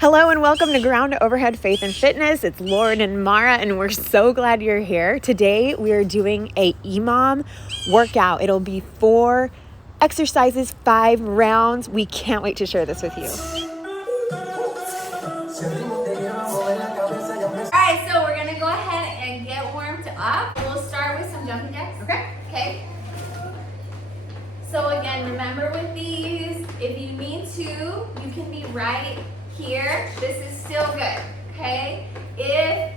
Hello and welcome to Ground to Overhead Faith and Fitness. It's Lauren and Mara, and we're so glad you're here. Today we are doing a EMOM workout. It'll be 4 exercises, 5 rounds. We can't wait to share this with you. All right, so we're gonna go ahead and get warmed up. We'll start with some jumping jacks. Okay. So again, remember with these, if you need to, you can be right here. This is still good, okay? If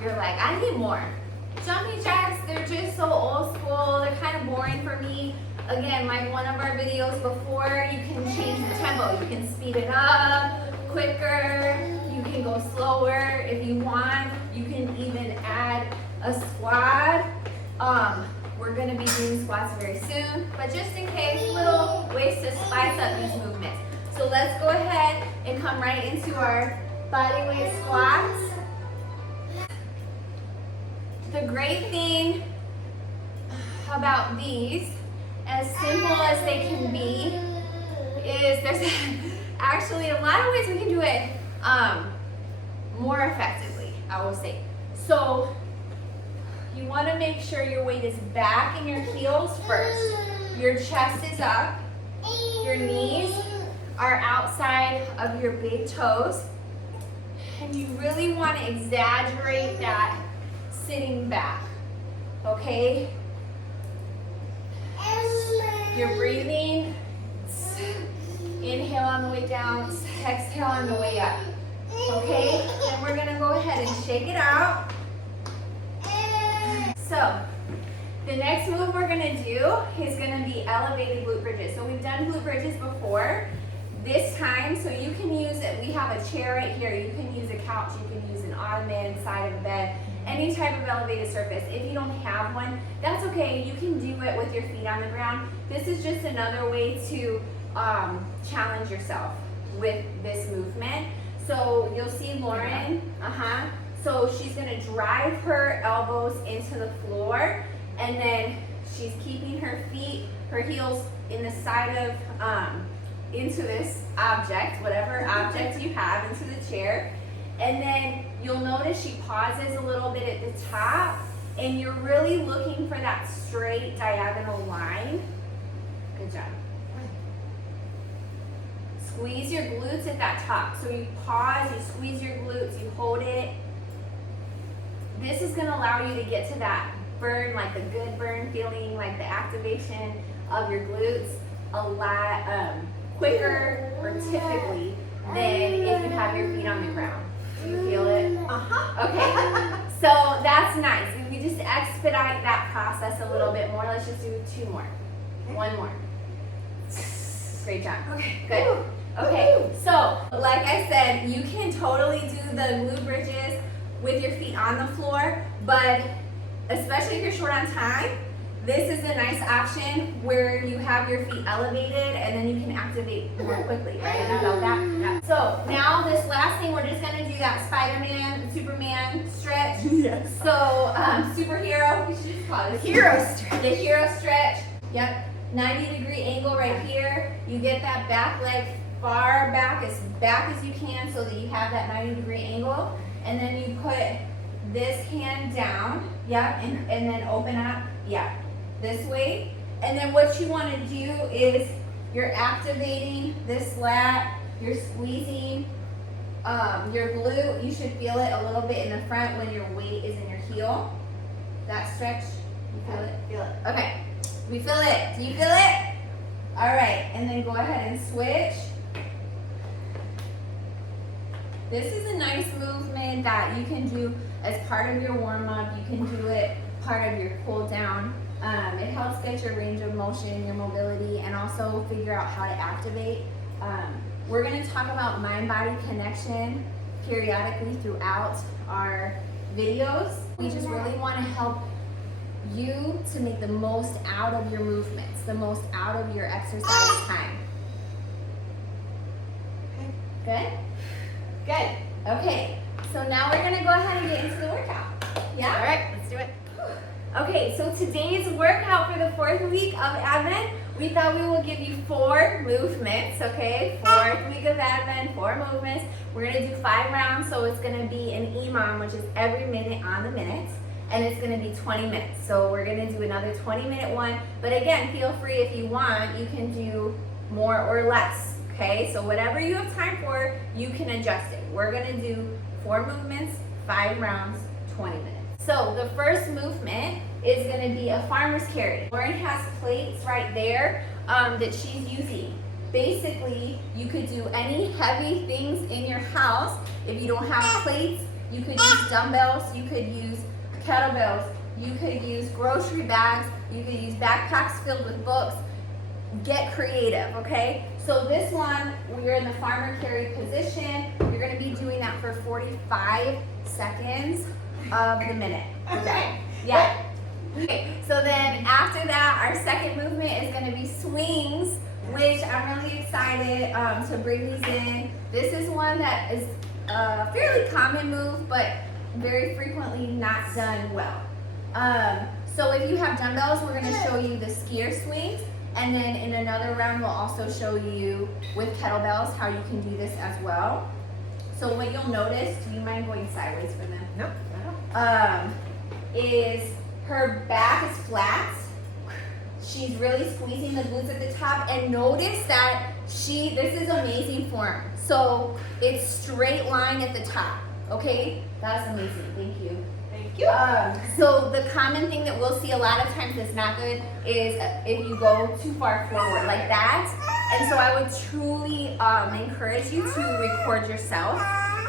you're like, I need more. Jumping jacks, they're just so old school. They're kind of boring for me. Again, like one of our videos before, you can change the tempo. You can speed it up, quicker. You can go slower if you want. You can even add a squat. We're gonna be doing squats very soon, but just in case, little ways to spice up these movements. So let's go ahead and come right into our body weight squats. The great thing about these, as simple as they can be, is there's actually a lot of ways we can do it more effectively, I will say. So you want to make sure your weight is back in your heels first. Your chest is up, your knees are outside of your big toes, and you really want to exaggerate that sitting back, okay? You're breathing, inhale on the way down, exhale on the way up, okay? Then we're gonna go ahead and shake it out. So, the next move we're gonna do is gonna be elevated glute bridges. So we've done glute bridges before. This time, so you can use it, we have a chair right here, you can use a couch, you can use an ottoman, side of the bed, any type of elevated surface. If you don't have one, that's okay, you can do it with your feet on the ground. This is just another way to challenge yourself with this movement. So you'll see Lauren, so she's gonna drive her elbows into the floor, and then she's keeping her feet, her heels in the side of, into this object, whatever object you have, into the chair. And then you'll notice she pauses a little bit at the top, and you're really looking for that straight diagonal line. Good job. Squeeze your glutes at that top. So you pause, you squeeze your glutes, you hold it. This is gonna allow you to get to that burn, like the good burn feeling, like the activation of your glutes a lot quicker or typically than if you have your feet on the ground. Do you feel it? Okay, so that's nice. If we just expedite that process a little bit more, let's just do 2 more. 1 more. Great job. Okay, good. Okay, so like I said, you can totally do the glute bridges with your feet on the floor, but especially if you're short on time, this is a nice option where you have your feet elevated and then you can activate more quickly, right? You felt that? Yeah. So now this last thing, we're just gonna do that Spider-Man, Superman stretch. Yes. So superhero, we should just call it a hero stretch. The hero stretch. Yep. 90-degree angle right here. You get that back leg far back as you can so that you have that 90-degree angle. And then you put this hand down, yep, and then open up, yeah, this way. And then what you want to do is you're activating this lat, you're squeezing your glute. You should feel it a little bit in the front when your weight is in your heel. That stretch, you feel it? Feel it. Okay, we feel it. Do you feel it? All right, and then go ahead and switch. This is a nice movement that you can do as part of your warm-up. You can do it part of your cool down. It helps get your range of motion, your mobility, and also figure out how to activate. We're going to talk about mind-body connection periodically throughout our videos. We just really want to help you to make the most out of your movements, the most out of your exercise time. Good? Good. Okay, so now we're gonna go ahead and get into the workout. Yeah? All right, let's do it. Okay, so today's workout for the 4th week of Advent, we thought we will give you 4 movements, okay? 4th week of Advent, 4 movements. We're gonna do 5 rounds, so it's gonna be an EMOM, which is every minute on the minute, and it's gonna be 20 minutes. So we're gonna do another 20-minute one, but again, feel free if you want, you can do more or less, okay? So whatever you have time for, you can adjust it. We're gonna do 4 movements, 5 rounds, 20 minutes. So the first movement is gonna be a farmer's carry. Lauren has plates right there that she's using. Basically, you could do any heavy things in your house. If you don't have plates, you could use dumbbells, you could use kettlebells, you could use grocery bags, you could use backpacks filled with books. Get creative, okay? So this one, we're in the farmer carry position. You're gonna be doing that for 45 seconds of the minute, okay? Yeah. Okay, so then after that, our second movement is gonna be swings, which I'm really excited to bring these in. This is one that is a fairly common move, but very frequently not done well. So if you have dumbbells, we're gonna show you the skier swings, and then in another round, we'll also show you with kettlebells how you can do this as well. So what you'll notice, do you mind going sideways for them? Nope. Is her back is flat. She's really squeezing the glutes at the top, and notice that this is amazing form. So it's straight line at the top, okay? That's amazing, thank you. Thank you. So the common thing that we'll see a lot of times that's not good is if you go too far forward like that. And so I would truly encourage you to record yourself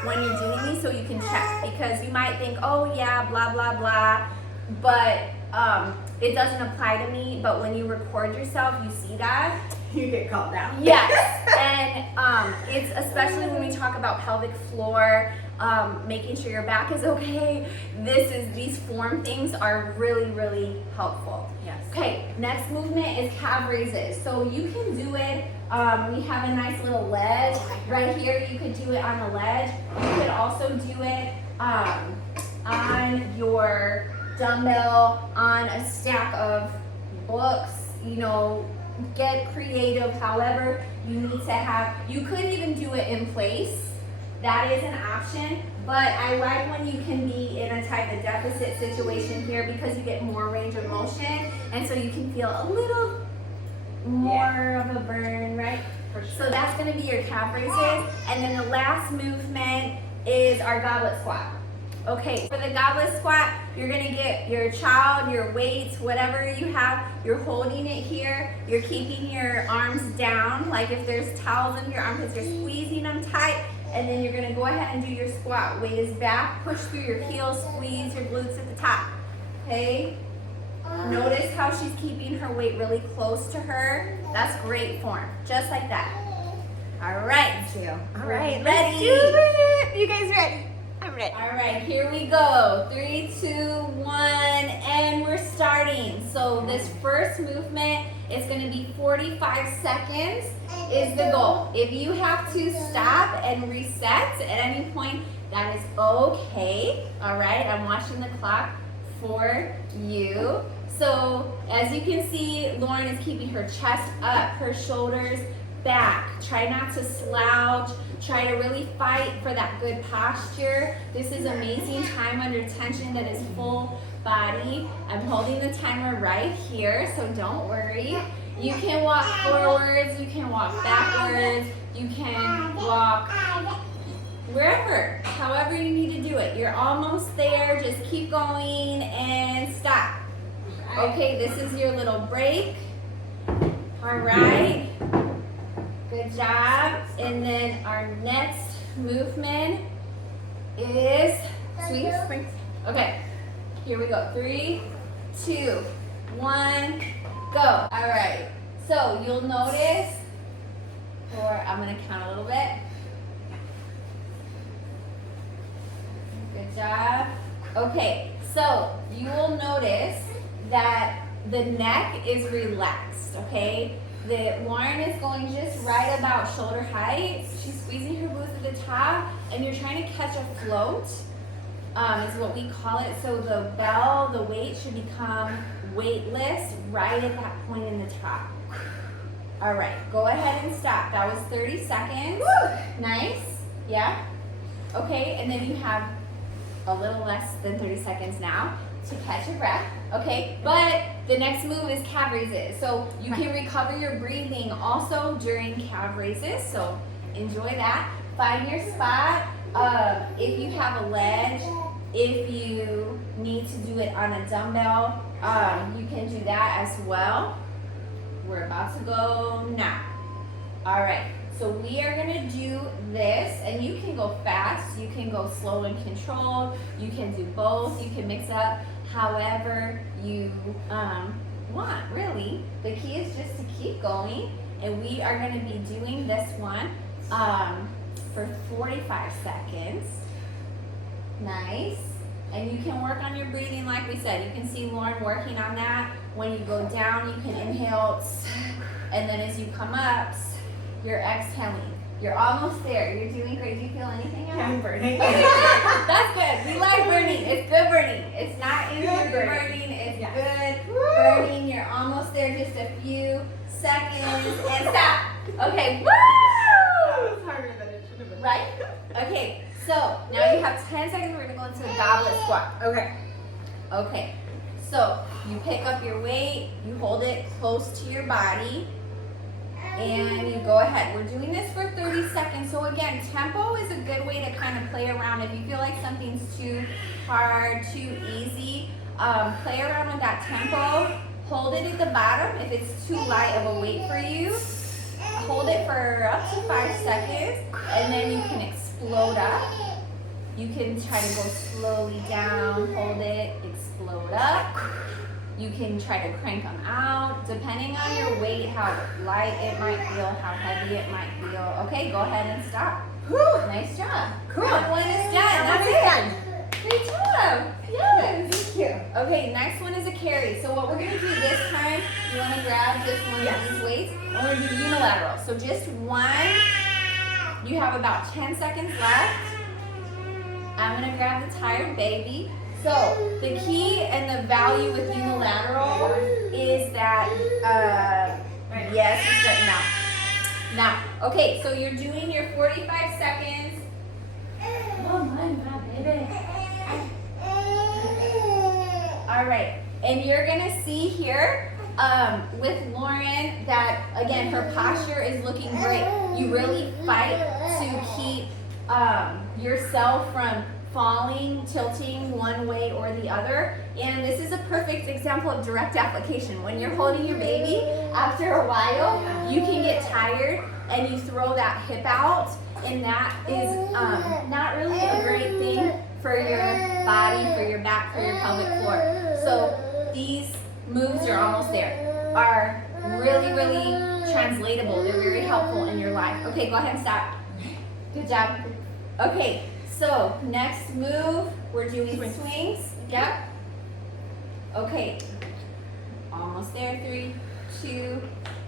when you're doing these so you can check, because you might think, oh yeah, blah, blah, blah, but it doesn't apply to me. But when you record yourself, you see that. You get called out. Yes, and it's especially when we talk about pelvic floor, making sure your back is okay. These form things are really, really helpful. Yes. Okay, next movement is calf raises. So you can do it. We have a nice little ledge right here. You could do it on the ledge. You could also do it on your dumbbell, on a stack of books. You know, get creative. However, you need to have. You could even do it in place. That is an option, but I like when you can be in a type of deficit situation here because you get more range of motion, and so you can feel a little more of a burn, right? For sure. So that's gonna be your calf raises, and then the last movement is our goblet squat. Okay, for the goblet squat, you're gonna get your child, your weights, whatever you have, you're holding it here, you're keeping your arms down, like if there's towels in your armpits, you're squeezing them tight, and then you're gonna go ahead and do your squat. Weight is back, push through your heels, squeeze your glutes at the top, okay? Notice how she's keeping her weight really close to her. That's great form, just like that. All right. Thank you. All right, Ready? let's do it. You guys ready? I'm ready. All right, here we go. 3, 2, 1, and we're starting. So this first movement is going to be 45 seconds is the goal. If you have to stop and reset at any point, that is okay. All right, I'm watching the clock for you. So as you can see, Lauren is keeping her chest up, her shoulders back. Try not to slouch. Try to really fight for that good posture. This is amazing time under tension that is full body. I'm holding the timer right here, so don't worry. You can walk forwards, you can walk backwards, you can walk wherever, however you need to do it. You're almost there, just keep going and stop. Okay, this is your little break. All right. Good job. And then our next movement is sweep springs. Okay, here we go. 3, 2, 1, go. All right. So you'll notice, or I'm going to count a little bit. Good job. Okay, so you will notice that the neck is relaxed, okay? Lauren is going just right about shoulder height. She's squeezing her glutes at the top, and you're trying to catch a float, is what we call it. So the bell, the weight should become weightless right at that point in the top. All right, go ahead and stop. That was 30 seconds. Woo. Nice. Yeah. Okay, and then you have a little less than 30 seconds now to catch your breath. Okay, but the next move is calf raises. So you can recover your breathing also during calf raises. So enjoy that. Find your spot. If you have a ledge, if you need to do it on a dumbbell, you can do that as well. We're about to go now. All right, so we are gonna do this, and you can go fast, you can go slow and controlled, you can do both, you can mix up however you want, really. The key is just to keep going, and we are gonna be doing this one for 45 seconds. Nice. And you can work on your breathing like we said. You can see Lauren working on that. When you go down, you can inhale, and then as you come up, you're exhaling. You're almost there. You're doing great. Do you feel anything? Yeah, I'm burning. That's good. We like burning. It's good burning. It's not instant burning. It's good burning. You're almost there. Just a few seconds and stop. Okay. Woo! That was harder than it should have been. Right? Okay. So now you have 10 seconds. We're gonna go into a goblet squat. Okay. Okay. So you pick up your weight. You hold it close to your body. And you go ahead. We're doing this for 30 seconds. So again, tempo is a good way to kind of play around. If you feel like something's too hard, too easy, play around with that tempo. Hold it at the bottom. If it's too light of a weight for you, hold it for up to 5 seconds, and then you can explode up. You can try to go slowly down, hold it, explode up. You can try to crank them out, depending on your weight, how light it might feel, how heavy it might feel. Okay, go ahead and stop. Whew. Nice job. Cool. That one is done. That's it. Great job. Yes. Thank you. Okay, next one is a carry. So what we're gonna do this time, you wanna grab just one of these weights, and we're gonna do unilateral. So just one. You have about 10 seconds left. I'm gonna grab the tired baby. So the key and the value with unilateral is that, yes, it's good now. Now, okay, so you're doing your 45 seconds. Oh my baby. All right, and you're gonna see here with Lauren that, again, her posture is looking great. You really fight to keep yourself from falling, tilting one way or the other. And this is a perfect example of direct application. When you're holding your baby, after a while, you can get tired and you throw that hip out, and that is not really a great thing for your body, for your back, for your pelvic floor. So these moves are almost there, are really, really translatable. They're very helpful in your life. Okay, go ahead and stop. Good job. Okay. So, next move, we're doing swings. Yep. Okay. Almost there. 3, 2,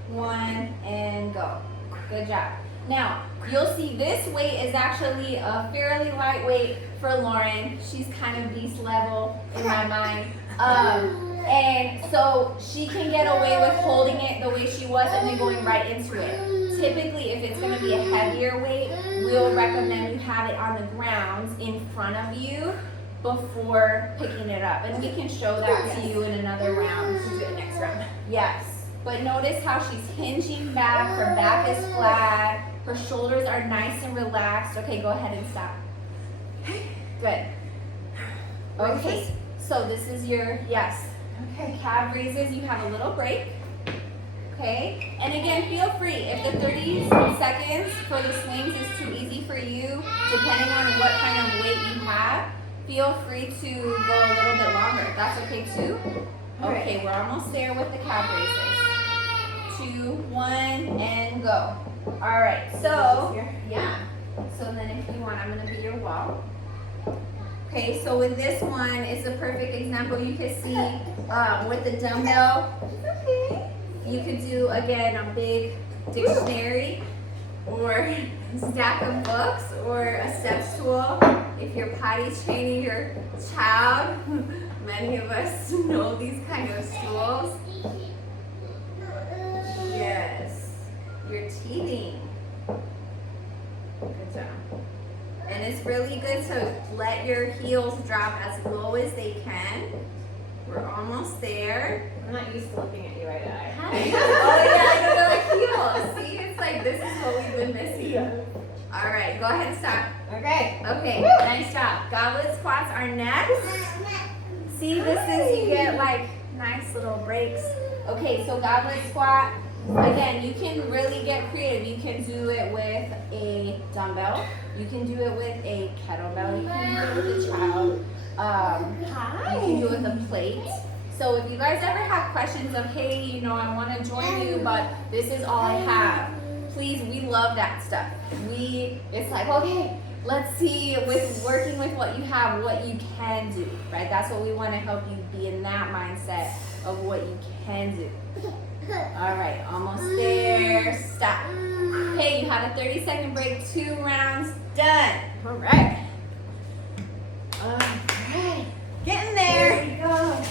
1, and go. Good job. Now, you'll see this weight is actually a fairly light weight for Lauren. She's kind of beast level in my mind. And so she can get away with holding it the way she was and then going right into it. Typically, if it's going to be a heavier weight, we'll recommend you have it on the ground in front of you before picking it up. And we can show that to you in another round. We'll do it next round. Yes. But notice how she's hinging back. Her back is flat. Her shoulders are nice and relaxed. Okay, go ahead and stop. Good. Okay. So this is your, yes. Okay. Calf raises. You have a little break. Okay, and again, feel free. If the 30 seconds for the swings is too easy for you, depending on what kind of weight you have, feel free to go a little bit longer. That's okay too. Okay, we're almost there with the calf raises. 2, 1, and go. All right, so, yeah. So then if you want, I'm gonna be your wall. Okay, so with this one, it's a perfect example. You can see with the dumbbell, you could do, again, a big dictionary or stack of books or a step stool. If you're potty training your child, many of us know these kind of stools. Yes. You're teething. Good job. And it's really good to let your heels drop as low as they can. We're almost there. I'm not used to looking at you right eye. Oh yeah, I know the heels. See, it's like this is what we've been missing. All right, go ahead and stop. Okay. Okay, nice job. Goblet squats are next. See, this is, you get like nice little breaks. Okay, so goblet squat. Again, you can really get creative. You can do it with a dumbbell. You can do it with a kettlebell. You can do it with a child. You can do it with a plate. So if you guys ever have questions of, hey, you know, I want to join you, but this is all I have, please, we love that stuff. It's like, okay, let's see with working with what you have, what you can do, right? That's what we want to help you be in that mindset of what you can do. All right, almost there. Stop. Okay, you had a 30-second break, 2 rounds, done. All right. All right. Getting there. There we go.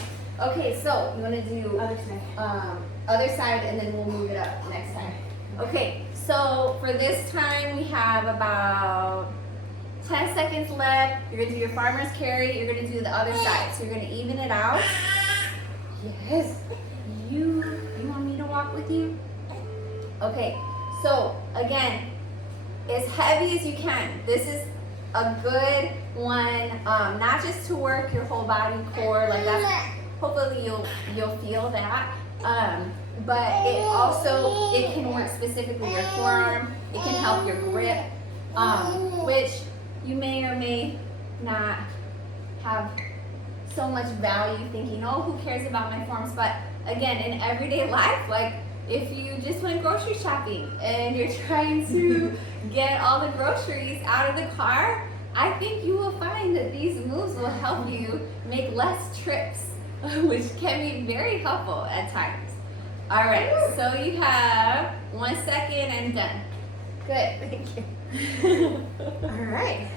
Okay, so you want to do other side, and then we'll move it up next time. Okay, so for this time we have about 10 seconds left. You're gonna do your farmer's carry. You're gonna do the other side. So you're gonna even it out. Yes. You want me to walk with you? Okay. So again, as heavy as you can. This is a good one, not just to work your whole body core. Like that's hopefully you'll feel that. But it can work specifically your forearm. It can help your grip, which you may or may not have so much value thinking, oh, who cares about my forearms? But again, in everyday life, like if you just went grocery shopping and you're trying to get all the groceries out of the car, I think you will find that these moves will help you make less trips, which can be very helpful at times. All right, so you have 1 second and done. Good. Thank you. All right.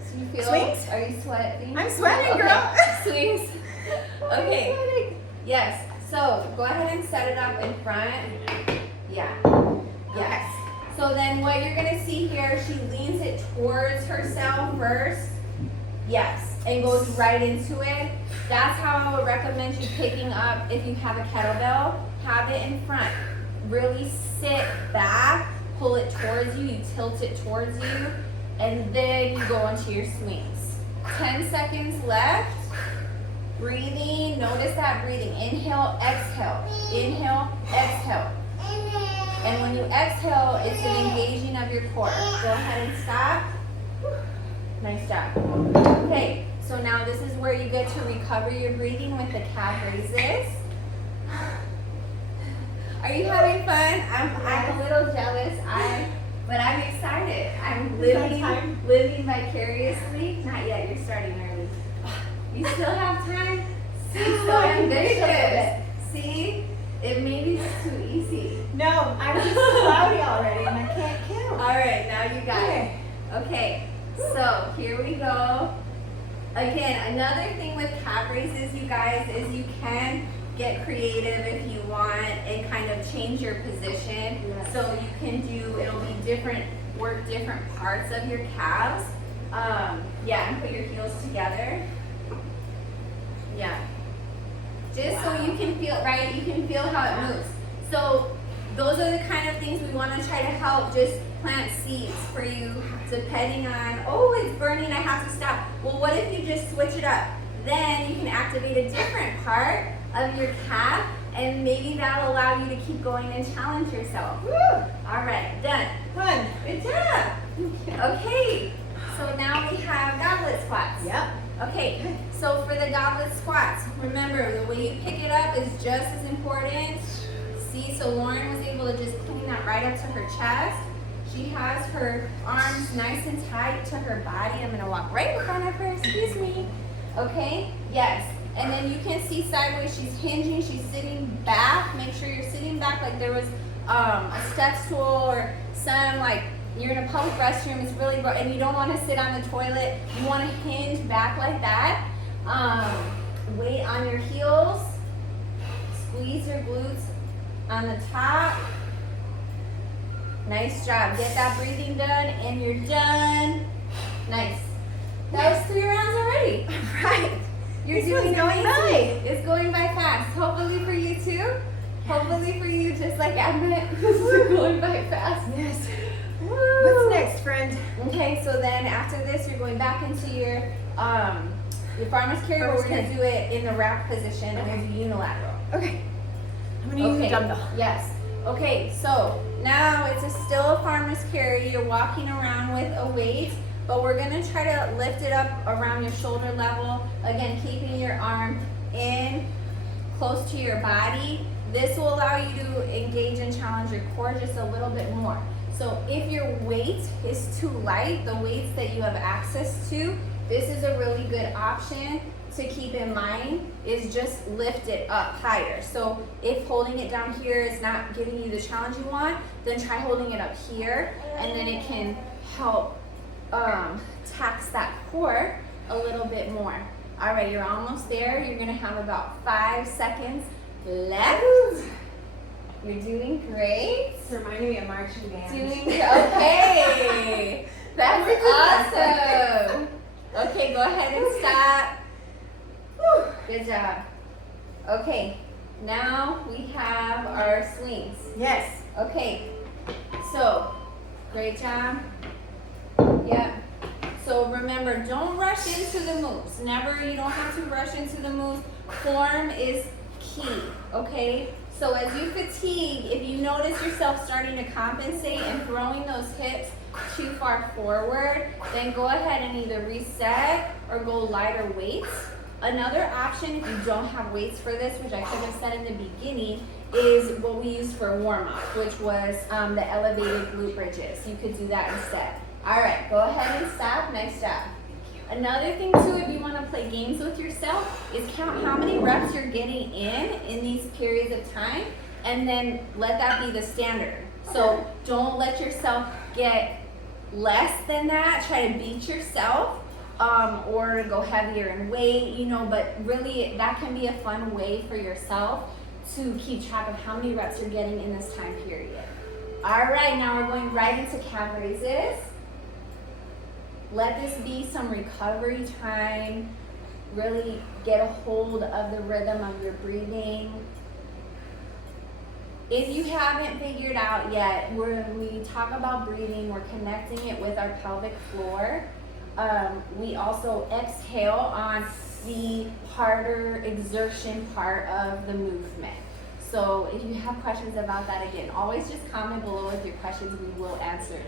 So you feel, Swings? are you sweating? I'm sweating, girl. Okay. Swings. Okay. Yes. So go ahead and set it up in front. Yeah. Yes. So then what you're going to see here, she leans it towards herself first. Yes. And goes right into it. That's how I would recommend you picking up if you have a kettlebell. Have it in front. Really sit back, pull it towards you, you tilt it towards you, and then you go into your swings. 10 seconds left. Breathing, notice that breathing. Inhale, exhale. Inhale, exhale. And when you exhale, it's an engaging of your core. Go ahead and stop. Nice job. Okay, so now this is where you get to recover your breathing with the calf raises. Are you having fun? I'm a little jealous. But I'm excited. I'm living vicariously. Not yet. You're starting early. You still have time. See, so ambitious. See, it maybe it's too easy. No, I'm just cloudy already, and I can't count. All right, now you got it. Okay, so here we go. Again, another thing with calf raises, you guys, is you can get creative if you want and kind of change your position. Yes. So you can do, it'll be different, work different parts of your calves. Yeah, and put your heels together. Yeah. Just so you can feel, right, you can feel how it moves. So those are the kind of things we want to try to help just plant seeds for you, depending on, oh, it's burning, I have to stop. Well, what if you just switch it up? Then you can activate a different part of your calf, and maybe that'll allow you to keep going and challenge yourself. Woo! All right, done. Fun. Good job. Okay, so now we have goblet squats. Yep. Okay, so for the goblet squats, remember the way you pick it up is just as important. See, so Lauren was able to just clean that right up to her chest. She has her arms nice and tight to her body. I'm gonna walk right in front of her, excuse me. Okay, yes. And then you can see sideways, she's hinging, she's sitting back. Make sure you're sitting back like there was a step stool or some, like you're in a public restroom, it's really, and you don't want to sit on the toilet. You want to hinge back like that. Weight on your heels. Squeeze your glutes on the top. Nice job. Get that breathing done and you're done. Nice. That was 3 rounds already. Right. You're doing going by. It's going by fast. Hopefully for you too. Yes. Hopefully for you, just like Admit, this is going by fast. Yes. Woo. What's next, friend? Okay, so then after this, you're going back into your farmer's carry, but we're going to do it in the rack position, and we'll do unilateral. Okay. I'm going to use a dumbbell. Yes. Okay, so now it's still a farmer's carry. You're walking around with a weight, but we're going to try to lift it up around your shoulder level. Again, keeping your arm in close to your body. This will allow you to engage and challenge your core just a little bit more. So if your weight is too light, the weights that you have access to, this is a really good option to keep in mind, is just lift it up higher. So if holding it down here is not giving you the challenge you want, then try holding it up here, and then it can help tax that core a little bit more. All right, you're almost there. You're gonna have about 5 seconds left. You're doing great. It's reminding me of marching band. Okay. That's awesome. Okay, go ahead and stop. Good job. Okay, now we have our swings. Yes. Okay, so great job. Yep. So remember, don't rush into the moves. You don't have to rush into the moves. Form is key, okay? So as you fatigue, if you notice yourself starting to compensate and throwing those hips too far forward, then go ahead and either reset or go lighter weights. Another option, if you don't have weights for this, which I could have said in the beginning, is what we used for warm-up, which was the elevated glute bridges. You could do that instead. All right, go ahead and stop. Nice job. Another thing too, if you want to play games with yourself, is count how many reps you're getting in these periods of time, and then let that be the standard. So don't let yourself get less than that. Try to beat yourself, or go heavier in weight, but really that can be a fun way for yourself to keep track of how many reps you're getting in this time period. All right, now we're going right into calf raises. Let this be some recovery time. Really get a hold of the rhythm of your breathing. If you haven't figured out yet, when we talk about breathing, we're connecting it with our pelvic floor. We also exhale on the harder exertion part of the movement. So if you have questions about that, again, always just comment below with your questions. We will answer.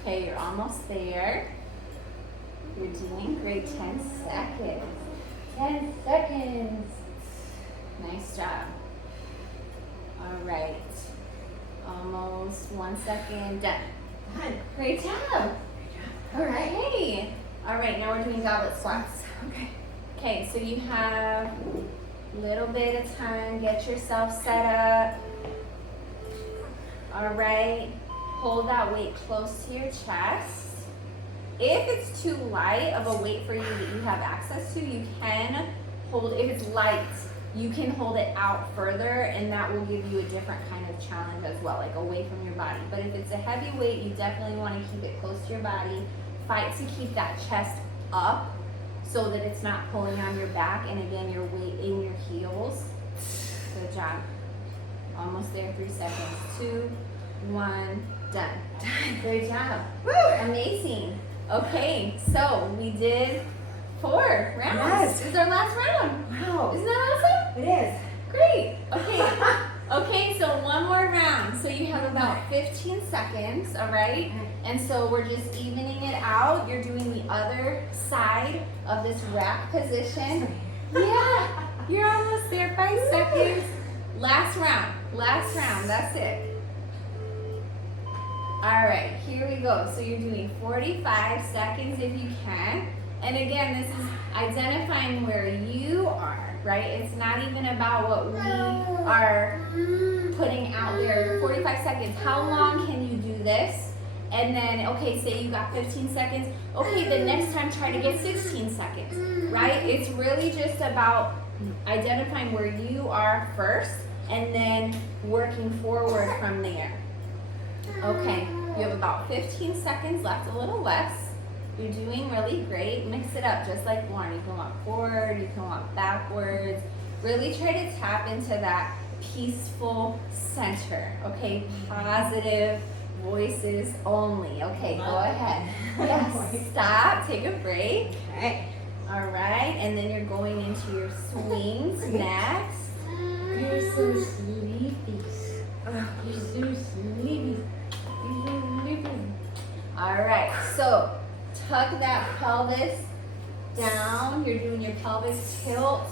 Okay, you're almost there. You're doing great. 10 seconds. 10 seconds. Nice job. All right. Almost 1 second. Done. Great job. All right. Hey. All right, now we're doing goblet squats. Okay. Okay, so you have a little bit of time. Get yourself set up. All right. Hold that weight close to your chest. If it's too light of a weight for you that you have access to, you can hold, if it's light, you can hold it out further, and that will give you a different kind of challenge as well, like away from your body. But if it's a heavy weight, you definitely want to keep it close to your body. Fight to keep that chest up so that it's not pulling on your back, and again, your weight in your heels. Good job. Almost there, 3 seconds. 2, 1, done. Great job. Woo! Amazing. Okay, so we did 4 rounds. Yes. This is our last round. Wow. Isn't that awesome? It is. Great. Okay. Okay, so one more round. So you have about 15 seconds, all right? And so we're just evening it out. You're doing the other side of this rack position. Yeah, you're almost there. 5 seconds. Last round. Last round. That's it. All right, here we go. So you're doing 45 seconds if you can. And again, this is identifying where you are, right? It's not even about what we are putting out there. 45 seconds. How long can you do this? And then, okay, say you got 15 seconds. Okay, the next time try to get 16 seconds, right? It's really just about identifying where you are first and then working forward from there. Okay, you have about 15 seconds left, a little less. You're doing really great. Mix it up just like Lauren. You can walk forward, you can walk backwards. Really try to tap into that peaceful center, okay? Positive voices only. Okay, go ahead. Yes, stop, take a break. Okay. All right, and then you're going into your swings next. You're so sleepy. You're so sleepy. All right, so tuck that pelvis down. You're doing your pelvic tilt.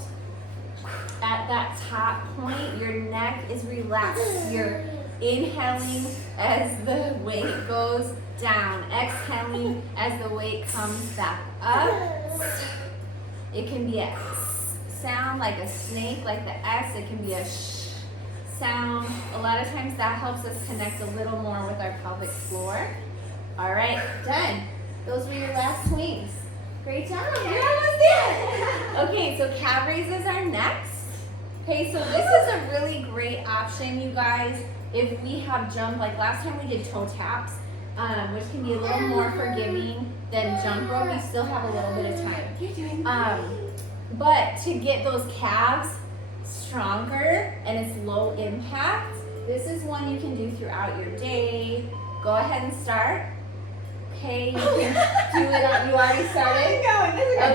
At that top point, your neck is relaxed. You're inhaling as the weight goes down. Exhaling as the weight comes back up. It can be a sound like a snake, like the S. It can be a sh sound. A lot of times that helps us connect a little more with our pelvic floor. All right, done. Those were your last swings. Great job. You're almost there. Okay, so calf raises are next. Okay, so this is a really great option, you guys. If we have jump, like last time we did toe taps, which can be a little more forgiving than jump rope, we still have a little bit of time. You're doing But to get those calves stronger and it's low impact, this is one you can do throughout your day. Go ahead and start. Okay, you can do it. You already started?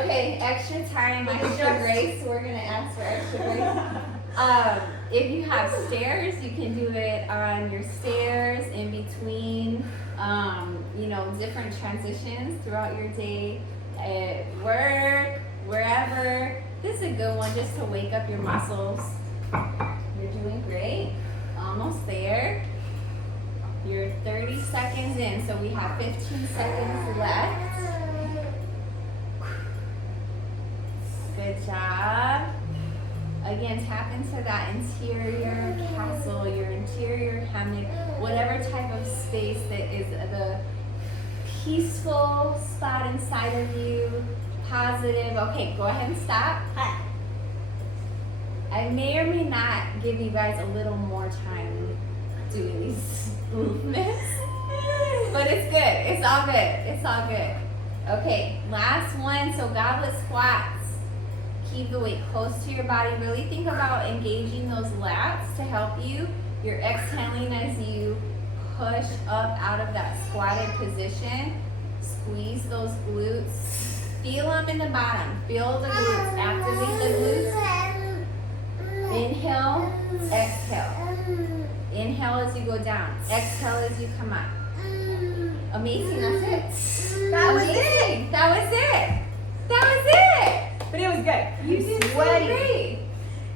Okay, extra time, extra grace. We're going to ask for extra grace. If you have stairs, you can do it on your stairs, in between, you know, different transitions throughout your day, at work, wherever. This is a good one just to wake up your muscles. You're doing great. Almost there. You're 30 seconds in, so we have 15 seconds left. Good job. Again, tap into that interior castle, your interior hammock, whatever type of space that is the peaceful spot inside of you, positive. Okay, go ahead and stop. I may or may not give you guys a little more time doing these movements, but it's good. It's all good. It's all good. Okay, last one. So goblet squats. Keep the weight close to your body. Really think about engaging those lats to help you. You're exhaling as you push up out of that squatted position. Squeeze those glutes. Feel them in the bottom. Feel the glutes. Activate the glutes. Inhale, exhale. Inhale as you go down. Exhale as you come up. Amazing, that's it. That was it. That was it. That was it. But it was good. You did so great.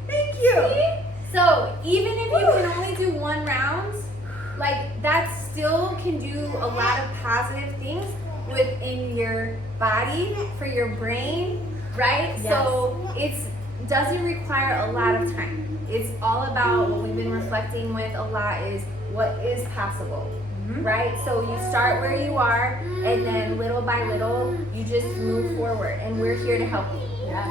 Thank you. See? So even if you can only do one round, like that still can do a lot of positive things within your body, for your brain, right? Yes. So it doesn't require a lot of time. It's all about what we've been reflecting with a lot is what is possible, right? So you start where you are, and then little by little, you just move forward, and we're here to help you. Yes.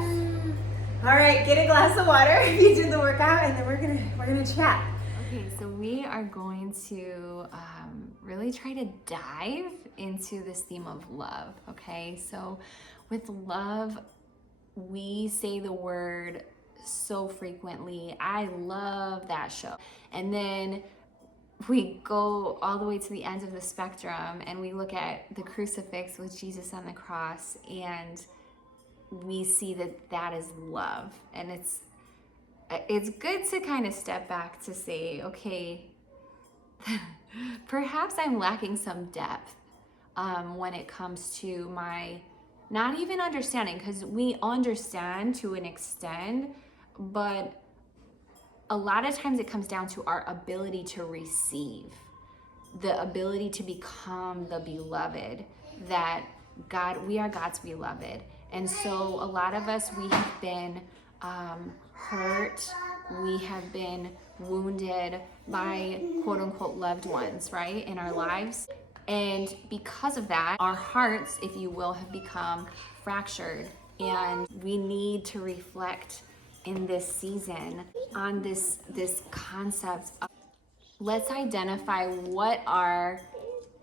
All right, get a glass of water if you did the workout, and then we're gonna chat. Okay, so we are going to really try to dive into this theme of love. Okay, so with love, we say the word so frequently. I love that show, and then we go all the way to the end of the spectrum, and we look at the crucifix with Jesus on the cross, and we see that that is love. And it's good to kind of step back to say, okay, perhaps I'm lacking some depth when it comes to my not even understanding, because we understand to an extent, but a lot of times it comes down to our ability to receive, the ability to become the beloved that we are God's beloved. And so a lot of us, we have been hurt, we have been wounded by quote unquote loved ones, right, in our lives. And because of that, our hearts, if you will, have become fractured. And we need to reflect in this season on this concept of let's identify what are,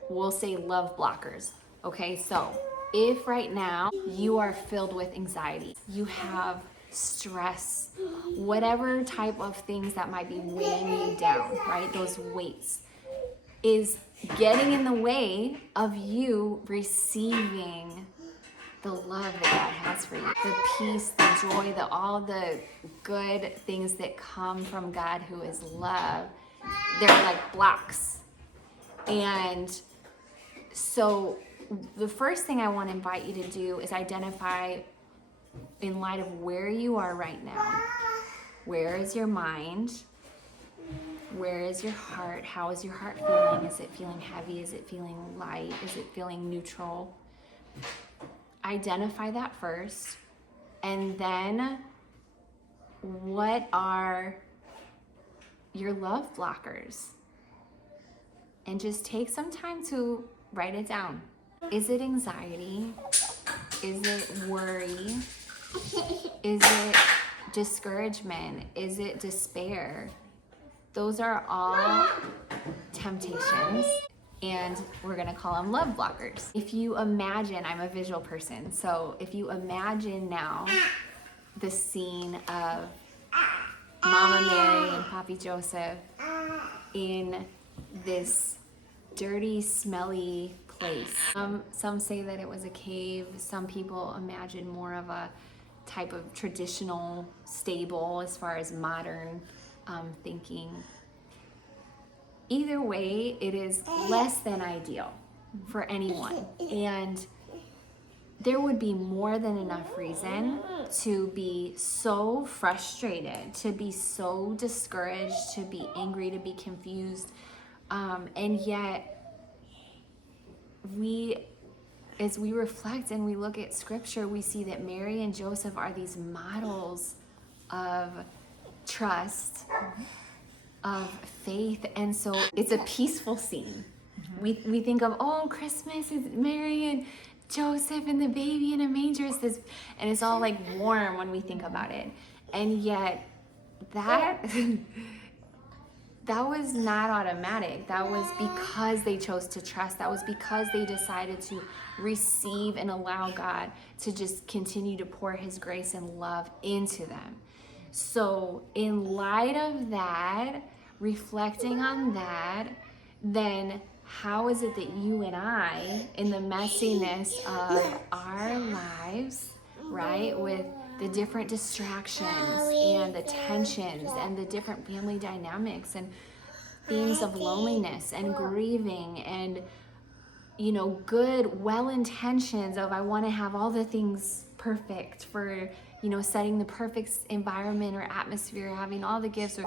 we'll say, love blockers. Okay, so if right now you are filled with anxiety, you have stress, whatever type of things that might be weighing you down, right? Those weights is getting in the way of you receiving the love that God has for you, the peace, the joy, all the good things that come from God, who is love. They're like blocks. And so the first thing I want to invite you to do is identify, in light of where you are right now, where is your mind? Where is your heart? How is your heart feeling? Is it feeling heavy? Is it feeling light? Is it feeling neutral? Identify that first. And then what are your love blockers? And just take some time to write it down. Is it anxiety? Is it worry? Is it discouragement? Is it despair? Those are all temptations, and we're gonna call them love blockers. If you imagine, I'm a visual person, so if you imagine now the scene of Mama Mary and Papi Joseph in this dirty, smelly place. Some say that it was a cave. Some people imagine more of a type of traditional stable as far as modern thinking. Either way, it is less than ideal for anyone. And there would be more than enough reason to be so frustrated, to be so discouraged, to be angry, to be confused. And yet, as we reflect and we look at scripture, we see that Mary and Joseph are these models of trust, of faith, and so it's a peaceful scene. We think of, oh, Christmas is Mary and Joseph and the baby in a manger is this, and it's all like warm when we think about it. And yet that was not automatic. That was because they chose to trust. That was because they decided to receive and allow God to just continue to pour his grace and love into them. So in light of that, reflecting on that, then how is it that you and I, in the messiness of our lives, right, with the different distractions and the tensions and the different family dynamics and themes of loneliness and grieving and, you know, good, well-intentions of I want to have all the things perfect for, you know, setting the perfect environment or atmosphere, having all the gifts or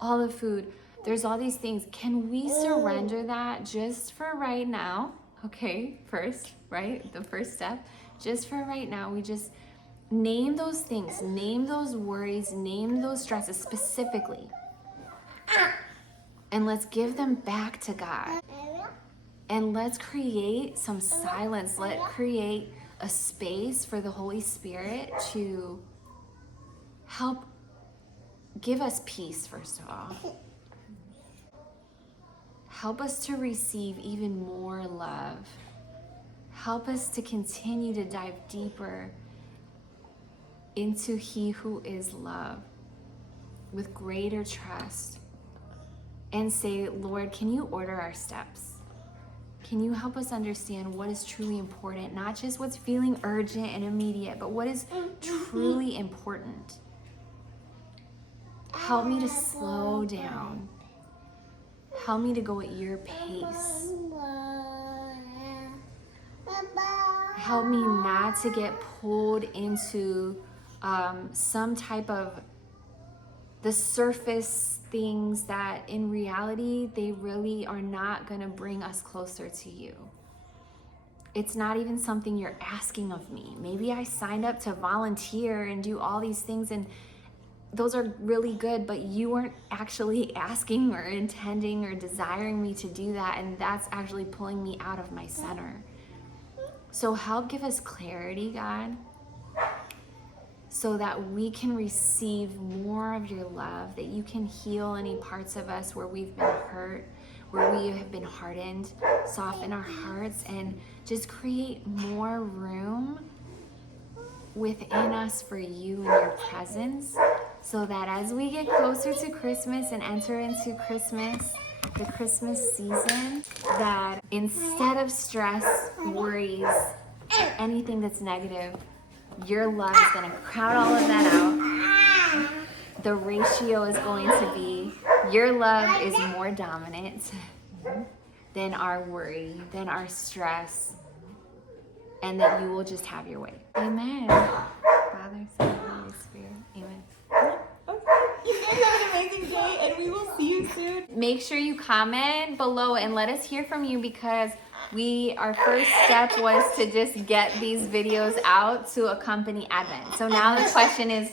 all the food. There's all these things. Can we surrender that just for right now? Okay, first, right? The first step, just for right now, we just name those things, name those worries, name those stresses specifically. And let's give them back to God. And let's create some silence. Let's create a space for the Holy Spirit to help give us peace, first of all. Help us to receive even more love. Help us to continue to dive deeper into He who is love with greater trust. And say, Lord, can you order our steps? Can you help us understand what is truly important? Not just what's feeling urgent and immediate, but what is truly important. Help me to slow down. Help me to go at your pace. Help me not to get pulled into some type of the surface things that in reality, they really are not going to bring us closer to you. It's not even something you're asking of me. Maybe I signed up to volunteer and do all these things, and those are really good, but you weren't actually asking or intending or desiring me to do that, and that's actually pulling me out of my center. So help give us clarity, God, so that we can receive more of your love, that you can heal any parts of us where we've been hurt, where we have been hardened, soften our hearts, and just create more room within us for you and your presence, so that as we get closer to Christmas and enter into Christmas, the Christmas season, that instead of stress, worries, anything that's negative, your love is going to crowd all of that out. The ratio is going to be your love is more dominant than our worry, than our stress, and that you will just have your way. Amen. Father, Son, Holy Spirit. Amen. You guys have an amazing day, and we will see you soon. Make sure you comment below and let us hear from you, because our first step was to just get these videos out to accompany Advent. So now the question is,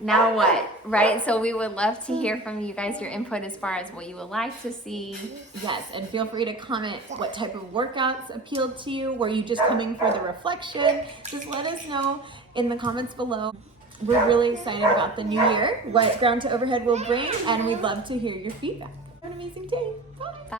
now what, right? So we would love to hear from you guys, your input as far as what you would like to see. Yes, and feel free to comment what type of workouts appealed to you. Were you just coming for the reflection? Just let us know in the comments below. We're really excited about the new year, what Ground to Overhead will bring, and we'd love to hear your feedback. Have an amazing day. Bye.